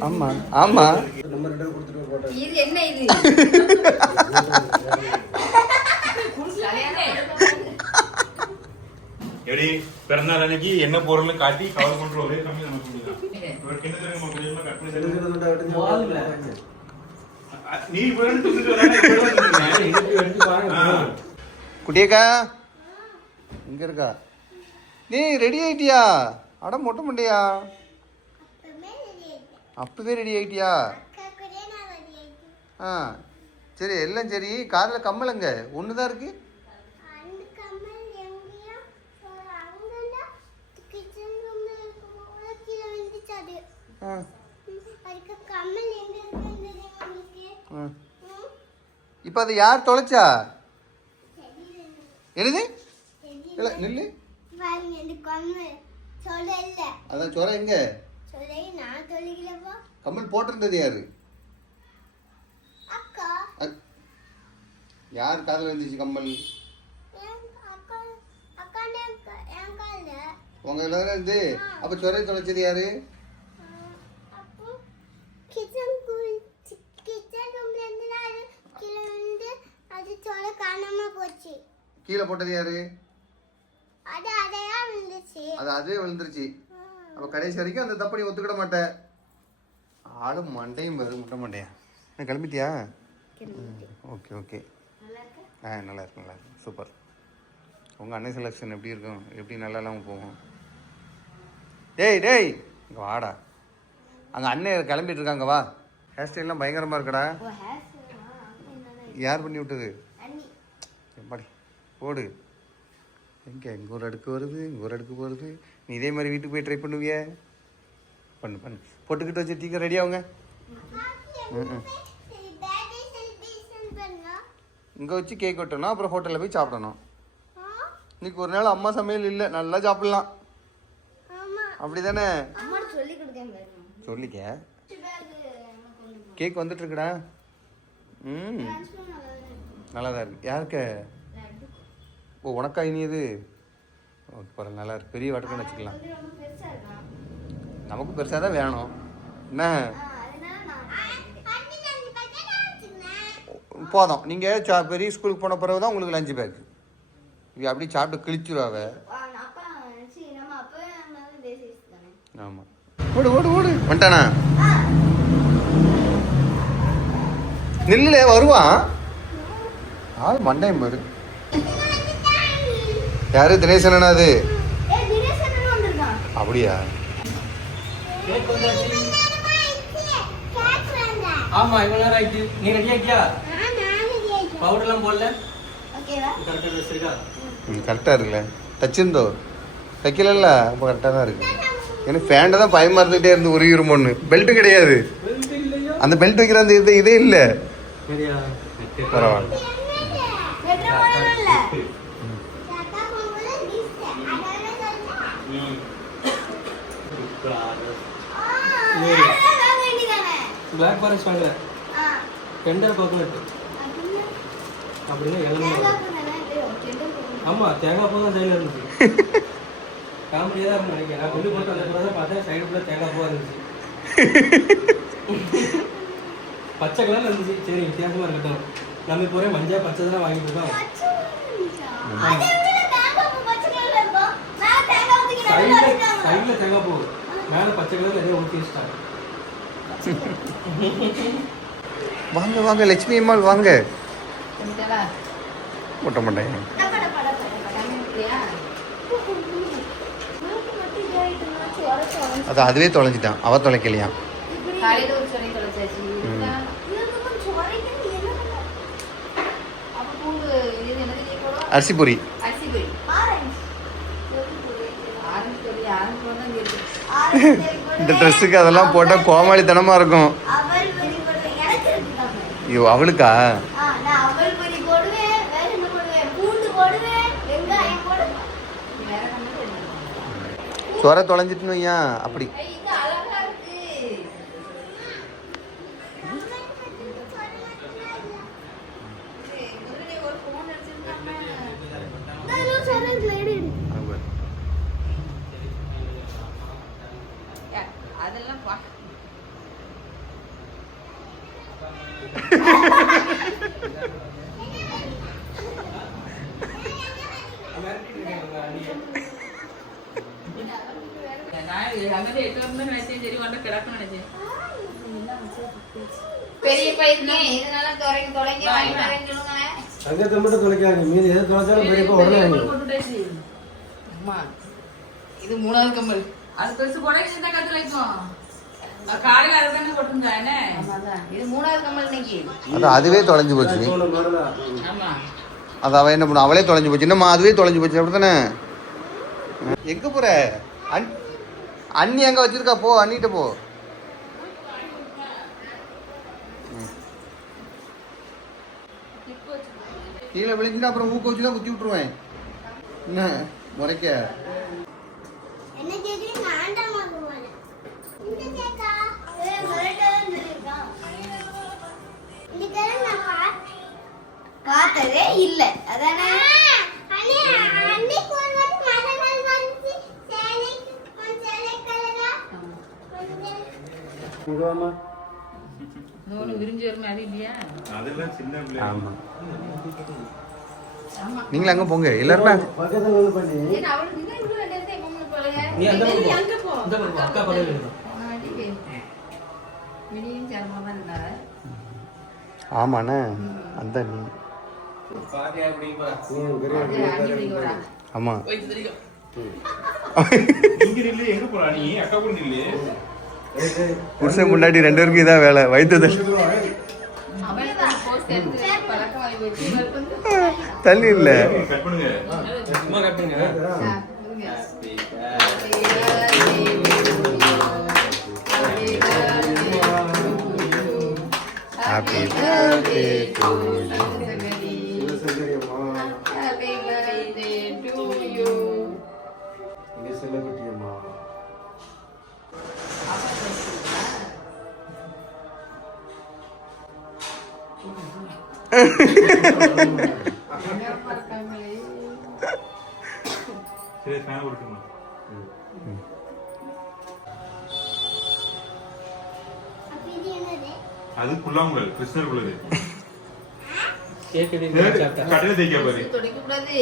ஆமா ஆமா இது என்ன இது எப்படி பிறந்தநாள் அன்னைக்கு என்ன பொருள்னு காட்டி கவர் பண்ற ஒரே கம்மி நமக்கு நீ குட்டியக்கா இங்க இருக்கா நீ ரெடி ஆயிட்டியா அட மொட்டை மண்டையா அப்பவே ரெடி ஆயிட்டியா ஆ சரி எல்லாம் சரி காதில் கம்மலங்க ஒன்று தான் இருக்கு இப்போ அது யார் தொலைச்சா என்னது இல்லை நில்லு அதான் சொர எங்க கம்மல் போட்டிருந்தது யாரு யார் காதில் இருந்துச்சு கம்மல் உங்க எல்லாரும் இருந்து அப்ப சொரை தொலைச்சது யாரு கீழே போட்டது யாரு அதே விழுந்துருச்சு அப்ப கடைசி வரைக்கும் அந்த தப்ப நீ ஒத்துக்கிட மாட்டேன் ஆளு மண்டையும் பாரு முட்டை மண்டையா கிளம்பிட்டியா ஓகே ஓகே நல்லா இருக்கு சூப்பர் உங்கள் அண்ணன் செலெக்ஷன் எப்படி இருக்கும் எப்படி நல்லா இல்லாமல் போகும் டேய் இங்கே வாடா அங்கே அண்ணன் கிளம்பிட்டு இருக்காங்க வா ஹேர் ஸ்டைல்லாம் பயங்கரமாக இருக்கடா யார் பண்ணி விட்டது பாடி போடு எங்கே இங்கே ஒரு அடுக்கு வருது இங்கே ஒரு அடுக்கு போகிறது நீ இதே மாதிரி வீட்டுக்கு போய் ட்ரை பண்ணுவிய பண்ணு போட்டுக்கிட்டு வச்சு டீக்க ரெடி ஆகுங்க இங்கே வச்சு கேக் வெட்டணும் அப்புறம் ஹோட்டலில் போய் சாப்பிடணும் இன்னைக்கு ஒரு நாள் அம்மா சமையல் இல்லை நல்லா சாப்பிடலாம் அப்படிதானே சொல்லிக்க கேக் வந்துட்டு இருக்குடா நல்லா தான் இருக்கு யாருக்கு ஓ உனக்கா இனியது ஓகே பரவாயில்ல நல்லா இருக்கு பெரிய வடக்கன்னு வச்சுக்கலாம் நமக்கு பெருசாக தான் வேணும் என்ன போதும் நீங்கள் பெரிய ஸ்கூலுக்கு போன பிறகு தான் உங்களுக்கு லஞ்சு பேக் இது அப்படி சாப்பிட்டு கிழிச்சிருவாவ ஆமாம் ஓடு வந்துட்டானா நில்லுல வருவான் ஆள் மண்டையும் பாரு யாரு தினேசனா அது அப்படியா ஆமா இவ்வளவு நேரம் ஆயிடுச்சு நீ ரெடி ஆகிட்டியா பவுடர் எல்லாம் போடல கரெக்டாக இருக்குல்ல தச்சிருந்தோ தைக்கல அப்போ கரெக்டாக தான் இருக்கு எனக்கு ஃபேண்டை தான் பயமா இருந்துகிட்டே இருந்து உருகிருமோன்னு பெல்ட்டு கிடையாது அந்த பெல்ட் வைக்கிற அந்த இதே இல்லை பரவாயில்ல பிளாக் ஃபாரஸ்ட் வாங்கல டெண்டர் கோகனட் அப்படின்னா ஆமா தேங்காய் பூ தான் சைடில் இருந்துச்சு காமெடியாக தான் இருக்கும் நினைக்கிறேன் நான் கொண்டு போட்டு அந்த பிறகு பார்த்தேன் சைடு ஃபுல்லாக தேங்காய் பூவாக இருந்துச்சு பச்சை கலரில் இருந்துச்சு சரி வித்தியாசமாக இருக்கட்டும் நம்ம இப்போ மஞ்சள் பச்சை தான் வாங்கிட்டு இருக்கோம் சைடில் தேங்காய் பூ மேலே பச்சை கலரில் எதையோ ஊற்றி வச்சுட்டாங்க வாங்க லட்சுமி அம்மாள் வாங்க முட்டை மாட்டேன் அதுவே தொலைஞ்சிட்டான் அவ தொலைக்கலையா அரிசி பொரி இந்த ட்ரெஸ்ஸுக்கு அதெல்லாம் போட்டால் கோமாளித்தனமாக இருக்கும். ஐயோ அவளுக்கா? சொர தொலைஞ்சிட்டுன்னு ஏன் அப்படி அதெல்லாம் பா பெரிய பையன் இதனால தொலைங்க வாங்கி தரேன்னு சொல்லுங்க. அங்கே மட்டும் தொலைக்காங்க, மீதி எது தொலைச்சாலும் பெரியப்பா உடனே வாங்கி. அம்மா இது 3வது கம்மல். அடுத்த வருஷம் போட இந்த கத்துல வைக்கும். காலையில அதுதானே போட்டுருந்தா என்ன? ஆமாதான். இது 3வது கம்மல் இன்னைக்கு. அதுவே தொலைஞ்சு போச்சு. ஆமா. அது அவ என்ன பண்ண, அவளே தொலைஞ்சு போச்சு. என்னம்மா அதுவே தொலைஞ்சு போச்சு அப்படித்தானே? எங்க போற? அண்ணி அங்க வச்சிருக்கா, போ அண்ணிட்ட போ. கீழே விழுந்துட்டு அப்புறம் ஊக்க வச்சு தான் குத்தி விட்டுருவேன். என்ன முறைக்க? பார்த்ததே இல்ல அதானே? விரிஞ்சு வரும் அது இல்லையா? அதெல்லாம் சின்ன பிள்ளை. ஆமா, நீங்களும் அங்க போங்க எல்லாருமே. பக்கத்துல வந்து பண்ணி நீ அந்த பக்கம் இந்த பக்கம் அக்கா பக்கத்துல இருக்கு. ஆமாண்ணே, அந்த நீ பாட்டியா இப்படி போறா. ஆமா. இங்க நில்லு, எங்க போறா நீ? அக்கா கூட நில்லு. புருஷன் முன்னாடி 2 பேருக்கும் இதான் வேலை, வைத்தது தள்ளி இல்ல. கட் பண்ணுங்க. சும்மா கட் பண்ணுங்க. ஹாப்பி பர்த்டே டு சரி, ஃபேன் போட்டுமா? அது புல்லாங்குழல், கிருஷ்ணர் குழல். கேக் எடு சாப்பிட்டா. கடையில தேய்க்க பாரு. தொடைக்க கூடாது.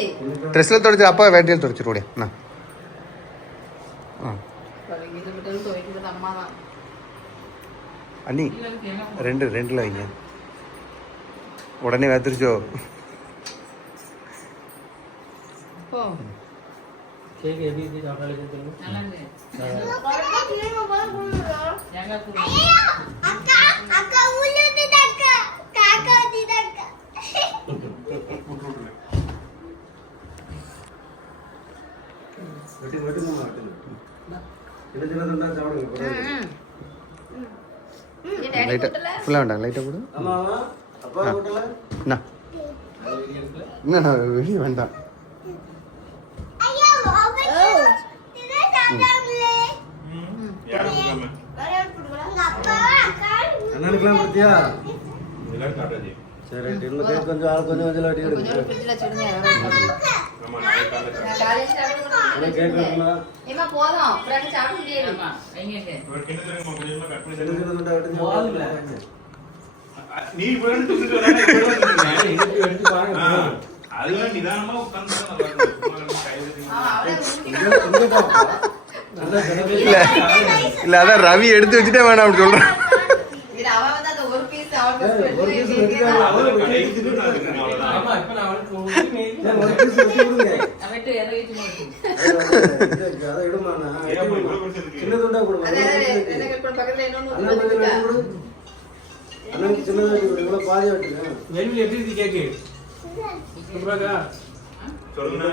ட்ரெஸ்ல தொடச்சு அப்பா வேட்டையில் தொடச்சிருவோடே. அண்ணி 2ல வைங்க. உடனே வந்துருச்சோ. கேக் எப்படி இருக்கு சாப்பிட்டாலே தெரியும். லைட்டா ஃபுல்லா வேண்டாம், லைட்டா போடு. என்ன வெளியே வேண்டாம். அண்ணனுக்குலாம் பார்த்தியா? எல்லாரும் சாப்பிட்டாச்சு. சரி, இன்னும் கேக் கொஞ்சம் ஆள் கொஞ்சம் கொஞ்சம் வாட்டி எடுங்க. ஆமா, நாளைக்கு காலையில சாப்பிடுவோம். கேக் வேணுமா? ஒரு கிண்ணத்துல கொஞ்சமா கட் பண்ணி சின்ன தருங்க. சின்னதா வெட்டுங்க. போதும்ல. நீ போயிட்டு தூக்கிட்டு வரானே, இப்படி வந்து தூக்குறேன். எடுத்து பாருங்க. அதெல்லாம் நிதானமா உட்கார்ந்து தான் நல்லா இருக்கும். இங்க பாப்பா. நல்லா இல்ல இல்ல, அதான் ரவி எடுத்து வச்சுட்டே வேணாம் அப்படி சொல்றான். ஒரு பீஸ் வெட்டி அவரு கடைக்கு தின்னு நான் இருக்கேன், அவ்வளவுதான். ஆமா, இப்ப நான் அவளுக்கு ஒரு ஒரு பீஸ் வெட்டி கொடுங்க. அதை இடுமாண்ணா. ஏன் இவ்வளவு பெருசு இருக்கு? சின்ன துண்டா கொடுங்க. அண்ணா கொஞ்சம் வெட்டி கொடு. அண்ணனுக்கு சின்னதா வெட்டி கொடு. இவ்வளவு பாதியா வெட்டுங்க. வெளியில எப்படி இருக்கு கேக்கு? சூப்பராக்கா? சொல்லுங்க.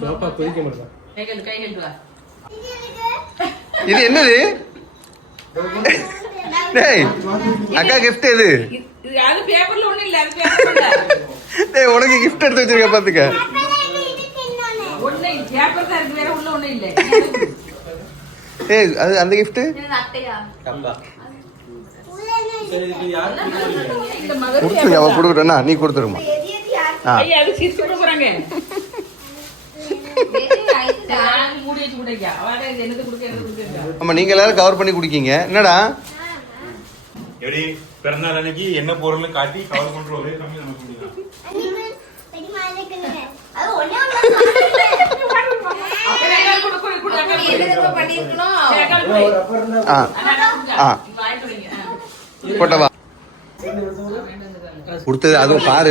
சோப்பா கொதிக்க மாட்டேன். இது என்னது? டேய் அக்கா gift எது? அது பேப்பர்ல ஒண்ணு இல்ல, அது பேப்பர்ல டேய் உனக்கு gift எடுத்து வச்சிருக்க பாத்துக்க. ஒண்ணு பேப்பர் தான் இருக்கு, வேற உள்ள ஒண்ணு இல்ல. ஏய் அது அந்த gift இது அட்டையா? கம்பா. சரி, இது யாரு கொடுக்குறீங்க? இந்த மதர் கொடுத்து அவ கொடுக்கறனா நீ கொடுத்துருமா. ஐயா அது சிரிச்சு போறாங்க. மூடி வச்சு குடிக்க அவட என்னது குடுக்க என்னது குடுக்க ஆமா நீங்க எல்லாரும் கவர் பண்ணி குடிக்கீங்க. என்னடா எப்படி பிறந்தநாள் அன்னைக்கு என்ன பொருள்னு காட்டி கவர் பண்ற ஒரே கம்மி நம்ம குடிக்கலாம். போட்டவா கொடுத்தது அதுவும் பாரு.